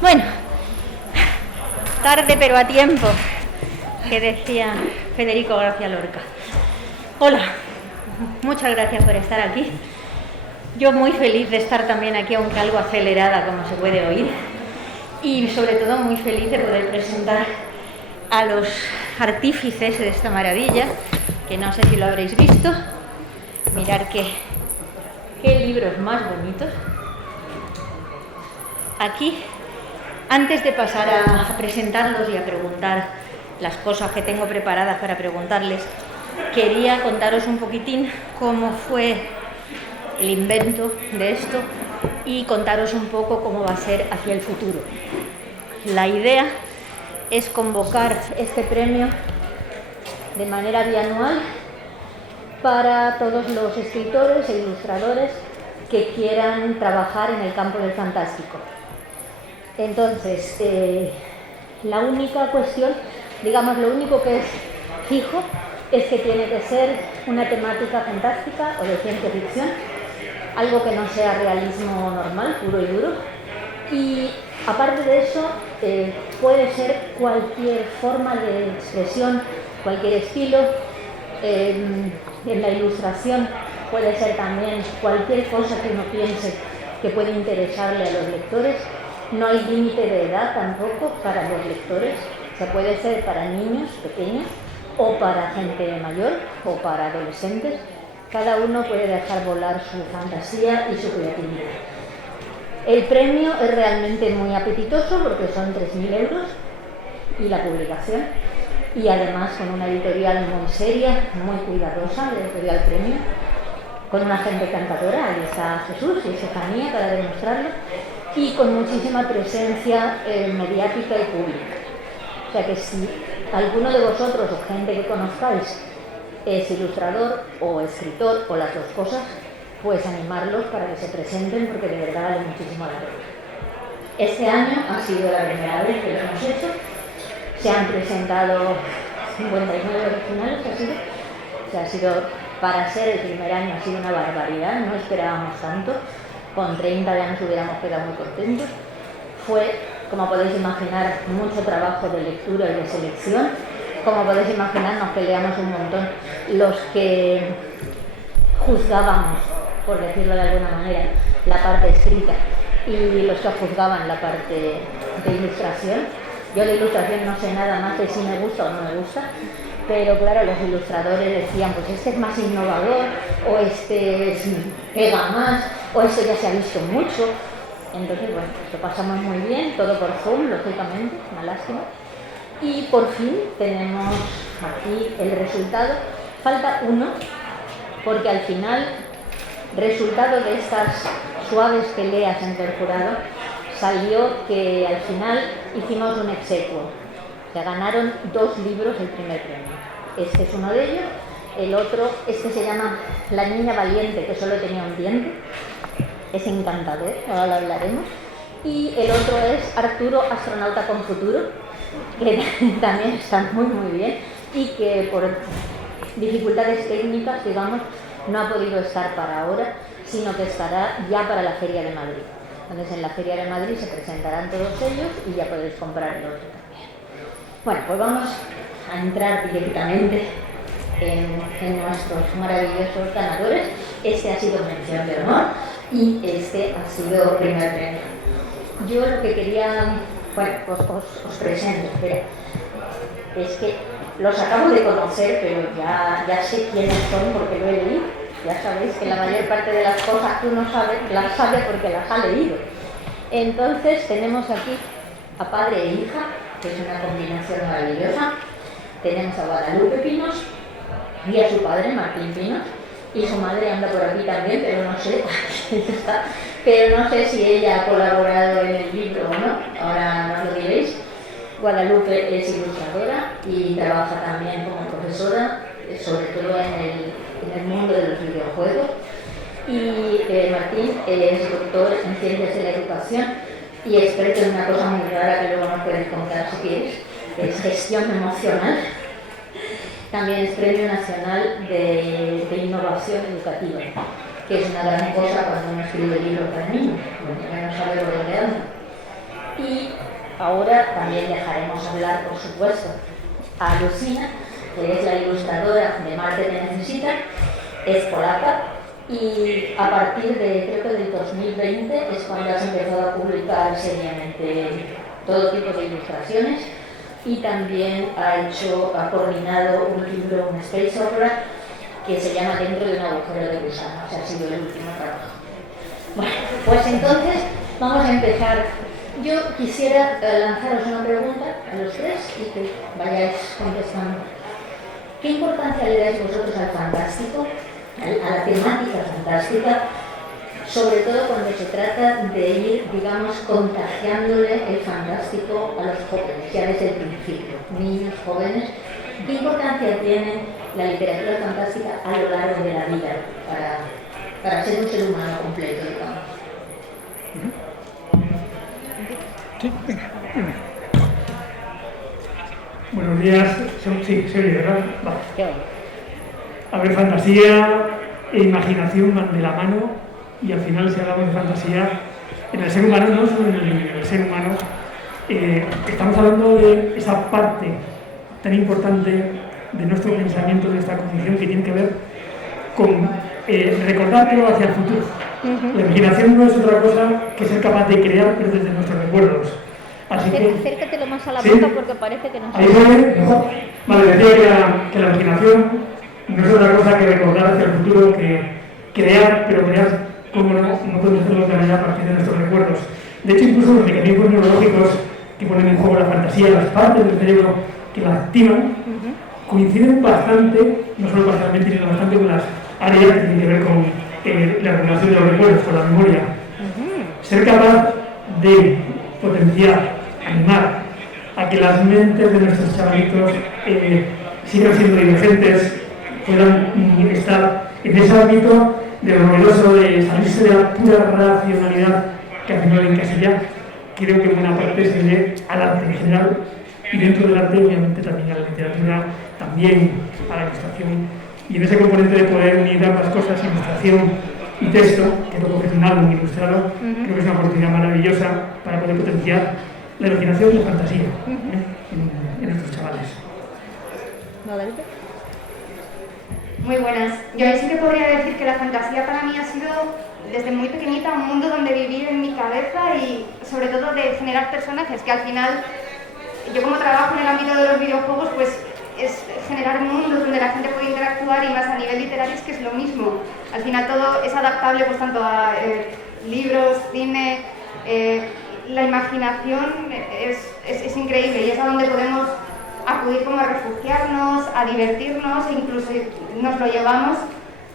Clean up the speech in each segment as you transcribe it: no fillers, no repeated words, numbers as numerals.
Bueno, tarde pero a tiempo, que decía Federico García Lorca. Hola, muchas gracias por estar aquí. Yo muy feliz de estar también aquí, aunque algo acelerada, como se puede oír. Y sobre todo muy feliz de poder presentar a los artífices de esta maravilla, que no sé si lo habréis visto. Mirad qué libros más bonitos. Aquí, antes de pasar a presentarlos y a preguntar las cosas que tengo preparadas para preguntarles, quería contaros un poquitín cómo fue el invento de esto y contaros un poco cómo va a ser hacia el futuro. La idea es convocar este premio de manera bianual para todos los escritores e ilustradores que quieran trabajar en el campo del fantástico. Entonces, la única cuestión, digamos, lo único que es fijo es que tiene que ser una temática fantástica o de ciencia ficción, algo que no sea realismo normal, puro y duro. Y aparte de eso, puede ser cualquier forma de expresión, cualquier estilo. En la ilustración puede ser también cualquier cosa que uno piense que puede interesarle a los lectores. No hay límite de edad tampoco para los lectores. O sea, puede ser para niños pequeños o para gente mayor o para adolescentes. Cada uno puede dejar volar su fantasía y su creatividad. El premio es realmente muy apetitoso porque son 3.000 euros y la publicación, y además con una editorial muy seria, muy cuidadosa, la editorial Premio, con una gente encantadora. Ahí está Jesús y Estefanía para demostrarlo, y con muchísima presencia mediática y pública. O sea que si alguno de vosotros o gente que conozcáis es ilustrador o escritor o las dos cosas, pues animarlos para que se presenten, porque de verdad vale muchísimo la pena. Este año ha sido la primera vez que lo hemos hecho. Se han presentado 59 originales, ha sido, para ser el primer año ha sido una barbaridad, no esperábamos tanto. Con 30 ya nos hubiéramos quedado muy contentos. Fue, como podéis imaginar, mucho trabajo de lectura y de selección. Como podéis imaginar, nos peleamos un montón los que juzgábamos, por decirlo de alguna manera, la parte escrita y los que juzgaban la parte de ilustración. Yo de ilustración no sé nada más de si me gusta o no me gusta, pero claro, los ilustradores decían, pues este es más innovador, o este pega más, o este ya se ha visto mucho. Entonces, bueno, lo pasamos muy bien, todo por Zoom, lógicamente, una lástima. Y por fin tenemos aquí el resultado. Falta uno, porque al final, resultado de estas suaves peleas entre el jurado, salió que al final hicimos un ex aequo. O sea, ganaron 2 libros el primer premio. Este es uno de ellos. El otro, este se llama La niña valiente, que solo tenía un diente. Es encantador, ahora lo hablaremos. Y el otro es Arturo, astronauta con futuro, que también está muy muy bien y que por dificultades técnicas, digamos, no ha podido estar para ahora, sino que estará ya para la Feria de Madrid. Entonces en la Feria de Madrid se presentarán todos ellos y ya podéis comprar el otro también. Bueno, pues vamos a entrar directamente en nuestros maravillosos ganadores. Este ha sido mención de honor y este ha sido primer premio. Yo lo que quería, bueno, pues os presento, espera. Es que los acabo de conocer, pero ya sé quiénes son porque lo he leído. Ya sabéis que la mayor parte de las cosas que uno sabe, las sabe porque las ha leído. Entonces tenemos aquí a padre e hija, que es una combinación maravillosa. Tenemos a Guadalupe Pinos y a su padre, Martín Pinos, y su madre anda por aquí también, pero no sé, pero no sé si ella ha colaborado en el libro o no, ahora nos lo diréis. Guadalupe es ilustradora y trabaja también como profesora, sobre todo en el mundo de los videojuegos. Y Martín es doctor en Ciencias de la Educación y experto en una cosa muy rara que luego nos puedes contar si quieres, que es gestión emocional. También es Premio Nacional de Innovación Educativa, que es una gran cosa cuando uno escribe libros para niños, porque no sabe por dónde anda. Y ahora también dejaremos hablar, por supuesto, a Lucina, que es la ilustradora de Marte te necesita, es polaca, y a partir de, creo que del 2020, es cuando has empezado a publicar seriamente todo tipo de ilustraciones, y también ha coordinado un libro, un space opera, que se llama Dentro de un agujero de gusano, o sea, ha sido el último trabajo. Bueno, pues entonces vamos a empezar. Yo quisiera lanzaros una pregunta a los tres y que vayáis contestando. ¿Qué importancia le dais vosotros al fantástico, a la temática fantástica, sobre todo cuando se trata de ir, digamos, contagiándole el fantástico a los jóvenes, ya desde el principio, niños, jóvenes? ¿Qué importancia tiene la literatura fantástica a lo largo de la vida para ser un ser humano completo, digamos? Sí, venga. Buenos días. Sí, se oye, ¿verdad? Vale. A ver, fantasía e imaginación van de la mano, y al final, si hablamos de fantasía, en el ser humano, no solo en el libro, en el ser humano, estamos hablando de esa parte tan importante de nuestro pensamiento, de nuestra condición, que tiene que ver con recordar pero hacia el futuro. La imaginación no es otra cosa que ser capaz de crear, pero desde nuestros recuerdos. Así que, acércatelo más a la ¿sí? boca porque parece que no se ¿ahí se ve? Mejor. Vale, decía que la imaginación no es otra cosa que recordar hacia el futuro, que crear, pero crear, como no podemos hacerlo de manera a partir de nuestros recuerdos. De hecho, incluso los mecanismos neurológicos que ponen en juego la fantasía, las partes del cerebro que la activan, coinciden bastante, no solo parcialmente, sino bastante con las áreas que tienen que ver con la regulación de los recuerdos, con la memoria. Ser capaz de potenciar, animar a que las mentes de nuestros chavalitos sigan siendo divergentes, puedan estar en ese ámbito de lo novedoso, de salirse de la pura racionalidad que al final encasilla. Creo que buena parte se debe al arte en general, y dentro del arte obviamente también a la literatura, también a la ilustración, y en ese componente de poder unir ambas cosas, ilustración y texto, que es lo profesional, un ilustrado, creo que es una oportunidad maravillosa para poder potenciar la imaginación y la fantasía en nuestros chavales. Muy buenas. Yo sí que podría decir que la fantasía para mí ha sido, desde muy pequeñita, un mundo donde vivir en mi cabeza, y sobre todo de generar personajes, que al final, yo como trabajo en el ámbito de los videojuegos, pues es generar mundos donde la gente puede interactuar, y más a nivel literario es que es lo mismo. Al final todo es adaptable, pues tanto a libros, cine, la imaginación es increíble, y es a donde podemos acudir como a refugiarnos, a divertirnos, e incluso nos lo llevamos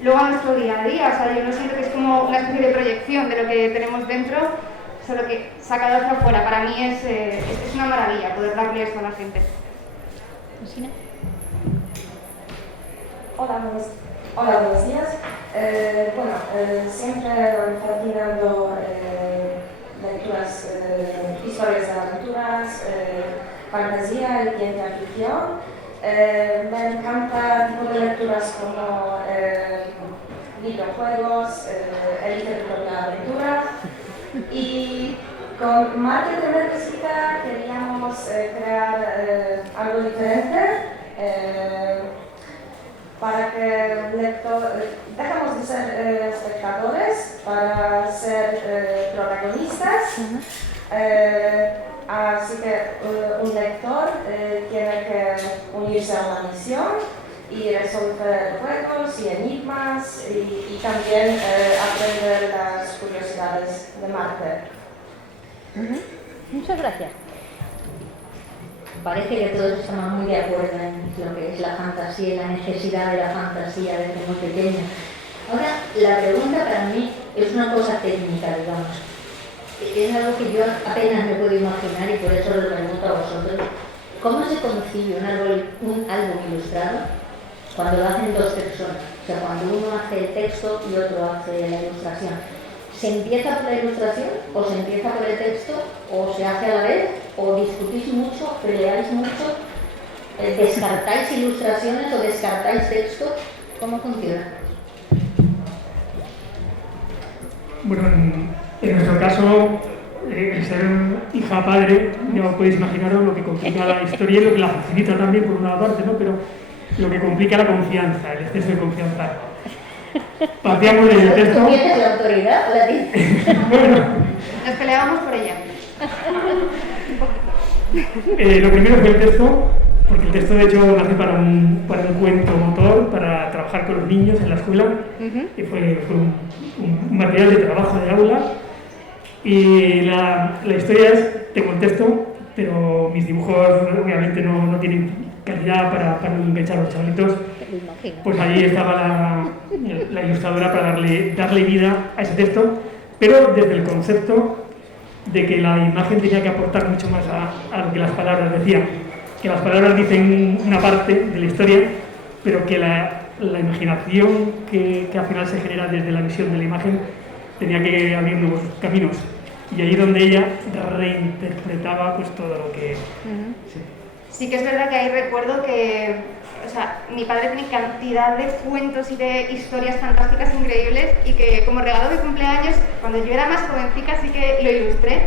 luego a nuestro día a día. O sea, yo lo siento que es como una especie de proyección de lo que tenemos dentro, solo que sacado hacia afuera. Para mí es una maravilla poder darle eso a la gente. Hola, buenos días. Siempre fascinando lecturas, historias de aventuras, fantasía y ciencia ficción. Me encanta tipo de lecturas como videojuegos, literatura de aventura. Y con Marte te necesita queríamos crear algo diferente. Para que dejamos de ser espectadores para ser protagonistas. Así que un lector tiene que unirse a una misión y resolver juegos y enigmas, y también aprender las curiosidades de Marte. Muchas gracias. Parece que todos estamos muy de acuerdo en lo que es la fantasía y la necesidad de la fantasía desde muy pequeño. Ahora, la pregunta para mí es una cosa técnica, digamos. Es algo que yo apenas me puedo imaginar, y por eso lo pregunto a vosotros. ¿Cómo se concibe un álbum ilustrado cuando lo hacen dos personas? O sea, cuando uno hace el texto y otro hace la ilustración. ¿Se empieza por la ilustración, o se empieza por el texto, o se hace a la vez, o discutís mucho, peleáis mucho, descartáis ilustraciones o descartáis texto? ¿Cómo funciona? Bueno, en nuestro caso, el ser hija-padre, ya os podéis imaginaros lo que complica la historia y lo que la facilita también por una parte, ¿no? Pero lo que complica la confianza, el exceso de confianza. Partíamos del texto. ¿Tú tienes la autoridad o la tienes? Bueno, Nos peleábamos por ella. lo primero fue el texto, porque el texto de hecho nace para un cuento motor, para trabajar con los niños en la escuela, y fue un material de trabajo de aula. Y la historia es, tengo el texto, pero mis dibujos obviamente no tienen calidad para enganchar a los chavalitos. Pues allí estaba la ilustradora para darle vida a ese texto, pero desde el concepto de que la imagen tenía que aportar mucho más a lo que las palabras decían. Que las palabras dicen una parte de la historia, pero que la imaginación que al final se genera desde la visión de la imagen tenía que abrir nuevos caminos. Y ahí donde ella reinterpretaba pues todo lo que... Sí que es verdad que ahí recuerdo que, o sea, mi padre tiene cantidad de cuentos y de historias fantásticas increíbles y que como regalo de cumpleaños, cuando yo era más jovencita sí que lo ilustré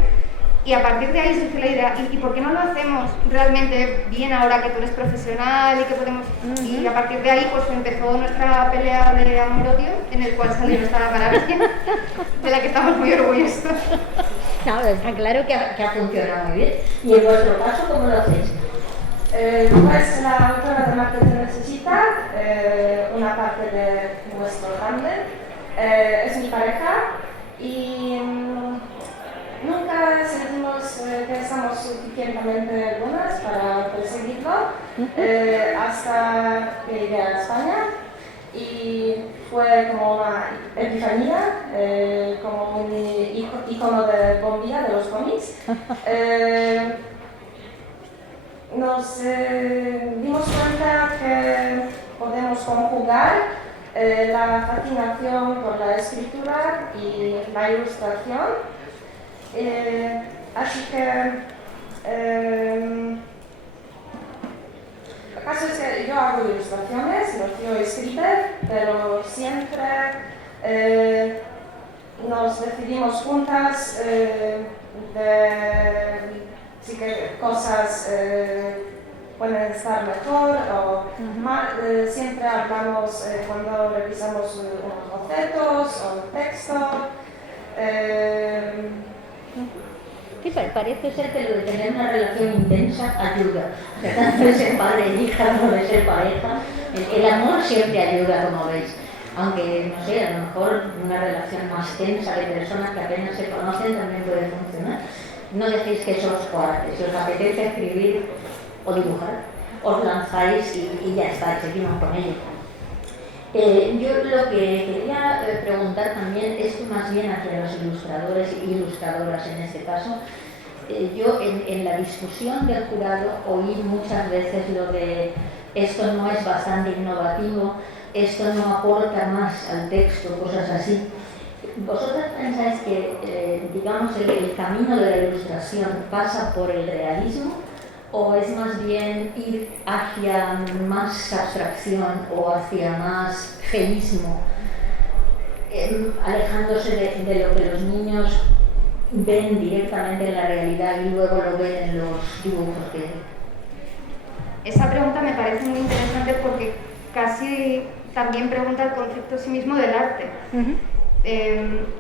y a partir de ahí surgió la idea, ¿y por qué no lo hacemos realmente bien ahora que tú eres profesional y que podemos...? Y a partir de ahí pues empezó nuestra pelea de amor-odio en el cual salió esta maravilla, de la que estamos muy orgullosos. No, está claro que ha funcionado muy bien. ¿Y en vuestro caso cómo lo hacéis? Pues la autora de Marte te necesita, una parte de nuestro tándem, es mi pareja y nunca sentimos que estamos suficientemente buenas para perseguirlo hasta que llegué a España y fue como una epifanía, como un icono de bombilla de los cómics. Nos dimos cuenta que podemos conjugar la fascinación por la escritura y la ilustración. Así que el caso es que yo hago ilustraciones, Rocío escribe, pero siempre nos decidimos juntas sí que cosas pueden estar mejor o mal, siempre hablamos cuando revisamos unos bocetos o un texto. Sí, parece ser que lo de tener una relación intensa ayuda. O sea, tanto de ser padre e hija como de ser pareja, el amor siempre ayuda, como veis. Aunque, no sé, a lo mejor una relación más tensa de personas que apenas se conocen también puede funcionar. No dejéis que eso os coarte. Si os apetece escribir o dibujar, os lanzáis y ya está, seguimos con ello. Yo lo que quería preguntar también es más bien hacia los ilustradores e ilustradoras en este caso. Yo en la discusión del jurado oí muchas veces lo de esto no es bastante innovativo, esto no aporta más al texto, cosas así. ¿Vosotras pensáis que, digamos, el camino de la ilustración pasa por el realismo o es más bien ir hacia más abstracción o hacia más geísmo, alejándose de lo que los niños ven directamente en la realidad y luego lo ven en los dibujos que... Esa pregunta me parece muy interesante porque casi también pregunta el concepto en sí mismo del arte.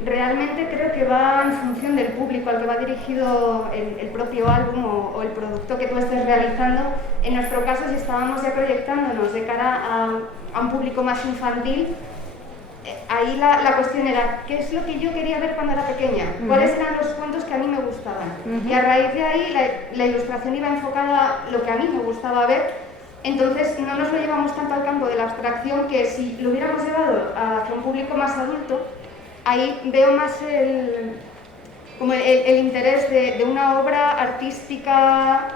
Realmente creo que va en función del público al que va dirigido el propio álbum o el producto que tú estés realizando. En nuestro caso, si estábamos ya proyectándonos de cara a un público más infantil, ahí la cuestión era, ¿qué es lo que yo quería ver cuando era pequeña? ¿Cuáles eran los cuentos que a mí me gustaban? Y a raíz de ahí la ilustración iba enfocada a lo que a mí me gustaba ver. Entonces no nos lo llevamos tanto al campo de la abstracción que si lo hubiéramos llevado hacia un público más adulto, ahí veo más el interés de una obra artística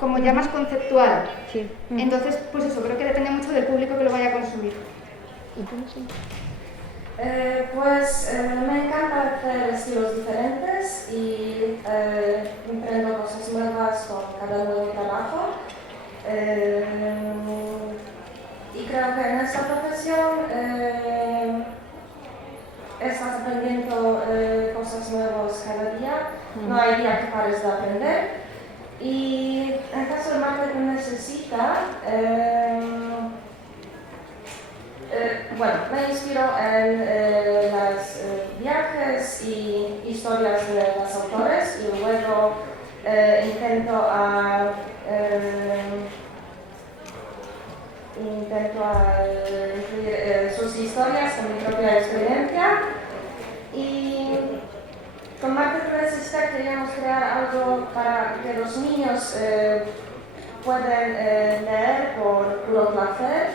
como ya más conceptual. Sí. Entonces, pues eso, creo que depende mucho del público que lo vaya a consumir. Me encanta hacer estilos diferentes y emprendo cosas nuevas con cada nuevo trabajo. Y creo que en esta profesión estás aprendiendo cosas nuevas cada día no hay día que pares de aprender. Y en caso de Marta que necesita, bueno, me inspiro en los viajes y historias de los autores y luego intento incluir sus historias en mi propia experiencia. Y con Marta que necesita queríamos crear algo para que los niños puedan leer por puro placer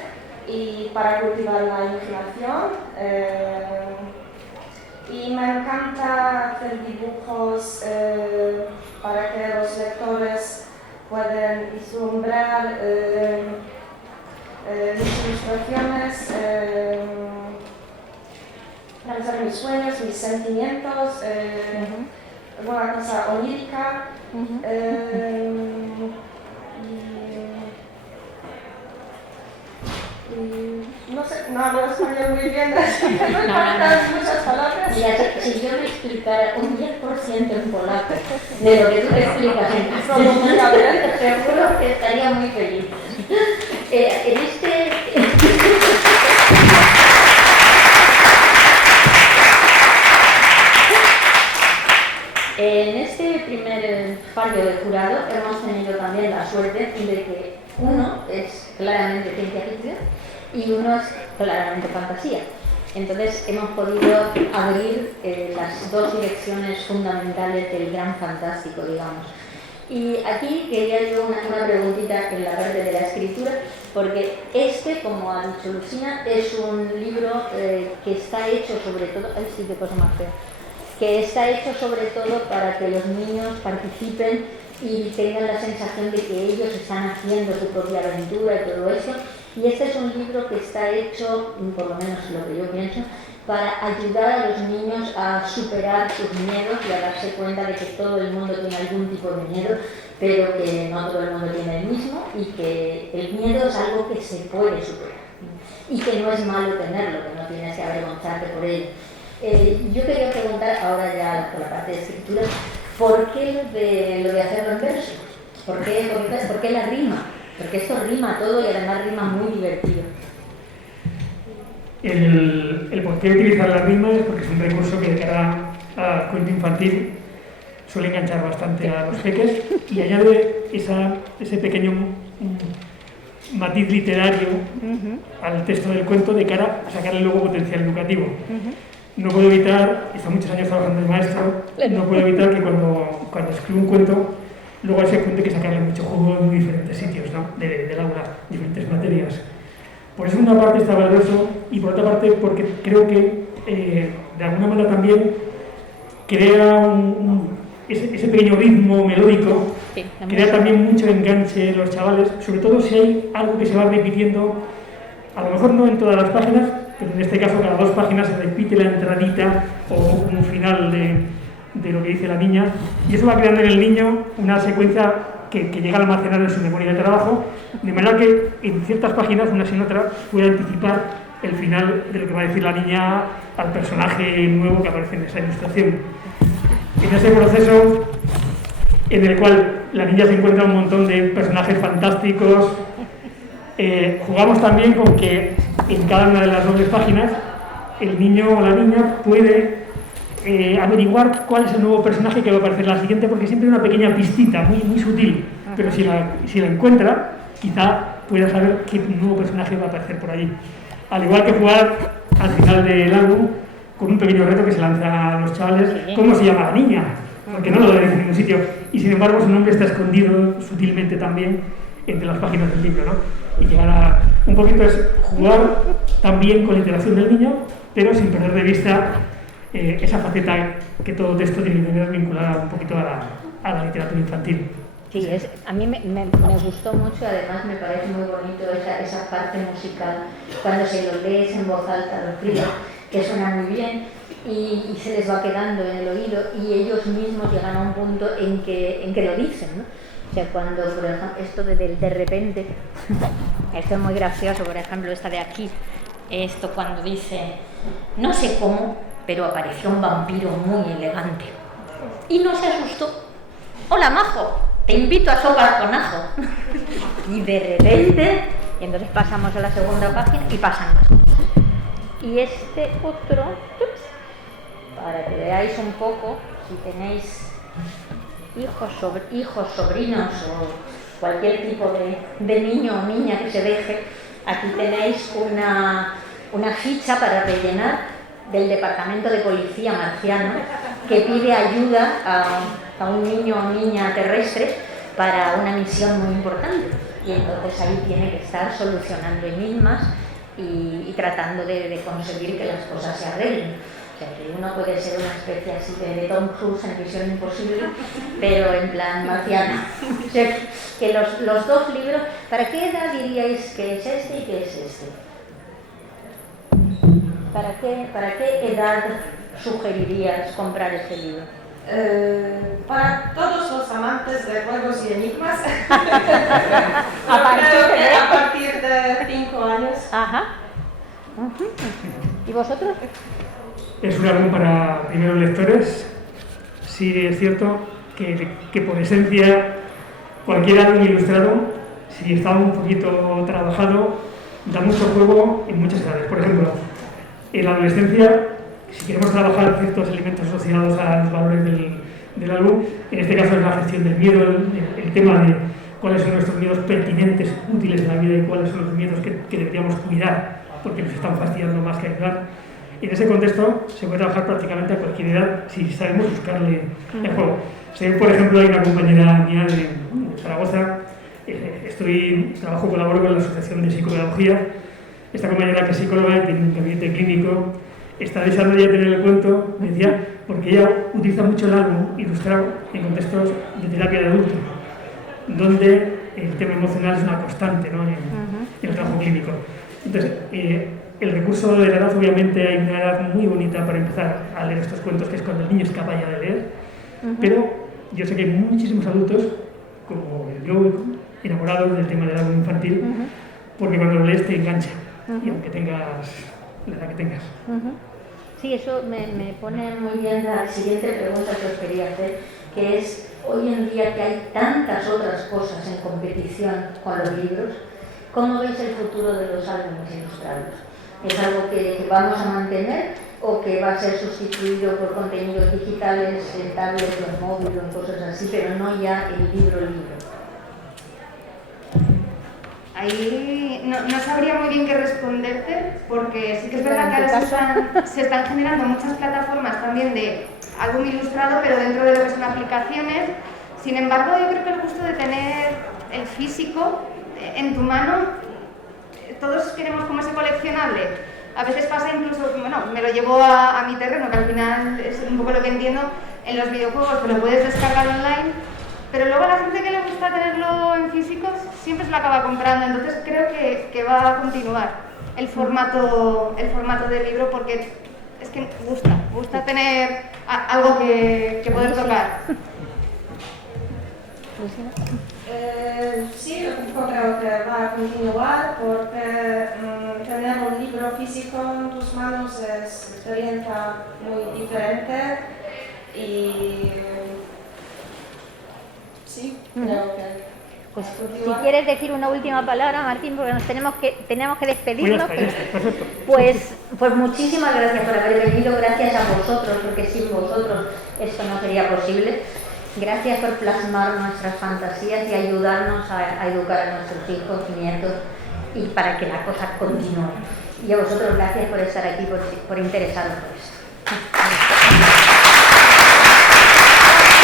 y para cultivar la imaginación. Y me encanta hacer dibujos para que los lectores puedan vislumbrar mis ilustraciones, realizar mis sueños, mis sentimientos, alguna cosa onírica. No sé, no hablo español muy bien, así que me faltan muchas palabras. Mira, si yo me explicara un 10% en polaco de lo que tú te explicas en castellano, seguro que estaría muy feliz. En este primer fallo de jurado hemos tenido también la suerte de que uno es claramente ciencia ficción y uno es claramente fantasía. Entonces hemos podido abrir las dos direcciones fundamentales del gran fantástico, digamos. Y aquí quería yo una preguntita en la parte de la escritura, porque como ha dicho Lucina, es un libro que está hecho sobre todo... ¡Ay, sí, qué cosa más fea! Que está hecho sobre todo para que los niños participen y tengan la sensación de que ellos están haciendo su propia aventura y todo eso. Y este es un libro que está hecho, por lo menos lo que yo pienso, para ayudar a los niños a superar sus miedos y a darse cuenta de que todo el mundo tiene algún tipo de miedo, pero que no todo el mundo tiene el mismo y que el miedo es algo que se puede superar y que no es malo tenerlo, que no tienes que avergonzarte por ello. Yo quería preguntar ahora ya por la parte de escritura, ¿por qué lo de hacerlo en verso? ¿Por qué la rima? Porque esto rima todo y además rima muy divertido. El por qué utilizar la rima es porque es un recurso que de cara a cuento infantil suele enganchar bastante a los peques y añade ese pequeño matiz literario al texto del cuento de cara a sacarle luego potencial educativo. No puedo evitar, he estado muchos años trabajando de maestro, no puedo evitar que cuando escribo un cuento, luego a ese cuento hay que sacarle mucho jugo en diferentes sitios, ¿no? del aula, diferentes materias. Por eso, una parte está valioso y por otra parte porque creo que de alguna manera también crea ese pequeño ritmo melódico, sí, crea también mucho enganche en los chavales, sobre todo si hay algo que se va repitiendo, a lo mejor no en todas las páginas, pero en este caso cada 2 páginas se repite la entradita o un final de lo que dice la niña, y eso va creando en el niño una secuencia que llega a almacenar en su memoria de trabajo, de manera que en ciertas páginas, una sin otra, puede anticipar el final de lo que va a decir la niña al personaje nuevo que aparece en esa ilustración. En ese proceso en el cual la niña se encuentra un montón de personajes fantásticos, jugamos también con que en cada una de las dobles páginas el niño o la niña puede averiguar cuál es el nuevo personaje que va a aparecer en la siguiente, porque siempre hay una pequeña pistita muy, muy sutil, pero si la encuentra, quizá pueda saber qué nuevo personaje va a aparecer por allí. Al igual que jugar al final del álbum con un pequeño reto que se lanza a los chavales, ¿cómo se llama la niña? Porque no lo debe decir en ningún sitio, y sin embargo su nombre está escondido sutilmente también entre las páginas del libro, ¿no? Y llegar a un poquito es jugar también con la interacción del niño, pero sin perder de vista esa faceta que todo texto tiene que tener vinculada un poquito a la literatura infantil. Sí, a mí me gustó mucho, además me parece muy bonito esa parte musical, cuando se lo lees en voz alta a los críos, que suena muy bien y se les va quedando en el oído y ellos mismos llegan a un punto en que lo dicen, ¿no? O sea, cuando, por ejemplo, esto de repente, esto es muy gracioso, por ejemplo, esta de aquí, esto cuando dice, no sé cómo, pero apareció un vampiro muy elegante. y no se asustó. Hola, majo, te invito a sopas con ajo. Y de repente, y entonces pasamos a la segunda página y pasan más. Y este otro, para que veáis un poco, si tenéis hijos, sobrinos o cualquier tipo de niño o niña que se deje, aquí tenéis una ficha para rellenar del Departamento de Policía marciano que pide ayuda a un niño o niña terrestre para una misión muy importante. Y entonces ahí tiene que estar solucionando enigmas y tratando de conseguir que las cosas se arreglen. O sea, que uno puede ser una especie así de Tom Cruise en Misión Imposible, pero en plan marciano. O sea, que los dos libros, ¿para qué edad diríais que es este y que es este? ¿Para qué edad sugerirías comprar este libro? Para todos los amantes de juegos y enigmas, a partir de 5 años. Ajá. ¿Y vosotros? Es un álbum para primeros lectores. Sí es cierto que por esencia cualquier álbum ilustrado, si está un poquito trabajado, da mucho juego en muchas edades. Por ejemplo, en la adolescencia, si queremos trabajar ciertos elementos asociados a los valores del álbum, en este caso es la gestión del miedo, el tema de cuáles son nuestros miedos pertinentes, útiles en la vida y cuáles son los miedos que deberíamos cuidar porque nos están fastidiando más que ayudar. En ese contexto se puede trabajar prácticamente a cualquier edad si sabemos buscarle el juego. Por ejemplo, hay una compañera mía de Zaragoza, colaboro con la Asociación de Psicopedagogía. Esta compañera que es psicóloga y tiene un gabinete clínico, está deseando ya tener el cuento, me decía, porque ella utiliza mucho el álbum ilustrado en contextos de terapia de adultos, donde el tema emocional es una constante, ¿no? en el trabajo clínico. Entonces, el recurso de la edad, obviamente hay una edad muy bonita para empezar a leer estos cuentos, que es cuando el niño es capaz ya de leer, pero yo sé que hay muchísimos adultos, como yo, enamorados del tema del álbum infantil, porque cuando lo lees te engancha, y aunque tengas la edad que tengas. Sí, eso me pone muy bien la siguiente pregunta que os quería hacer, que es, hoy en día que hay tantas otras cosas en competición con los libros, ¿cómo veis el futuro de los álbumes ilustrados? ¿Es algo que vamos a mantener o que va a ser sustituido por contenidos digitales en tablets o en móvil o en cosas así, pero no ya el libro? Ahí no sabría muy bien qué responderte, porque sí que es verdad que ahora se están generando muchas plataformas también de álbum ilustrado, pero dentro de lo que son aplicaciones. Sin embargo, yo creo que el gusto de tener el físico en tu mano, todos queremos como ese coleccionable. A veces pasa incluso, bueno, me lo llevo a mi terreno, que al final es un poco lo que entiendo, en los videojuegos te lo puedes descargar online, pero luego a la gente que le gusta tenerlo en físico siempre se lo acaba comprando. Entonces creo que va a continuar el formato del libro, porque es que gusta tener algo que poder tocar. Sí, yo creo que va a continuar, porque tener un libro físico en tus manos es una experiencia muy diferente y sí, creo que... Pues si quieres decir una última palabra, Martín, porque tenemos que despedirnos. Pues muchísimas gracias por haber venido, gracias a vosotros, porque sin vosotros esto no sería posible. Gracias por plasmar nuestras fantasías y ayudarnos a educar a nuestros hijos y nietos y para que la cosa continúe. Y a vosotros gracias por estar aquí, por interesaros por esto.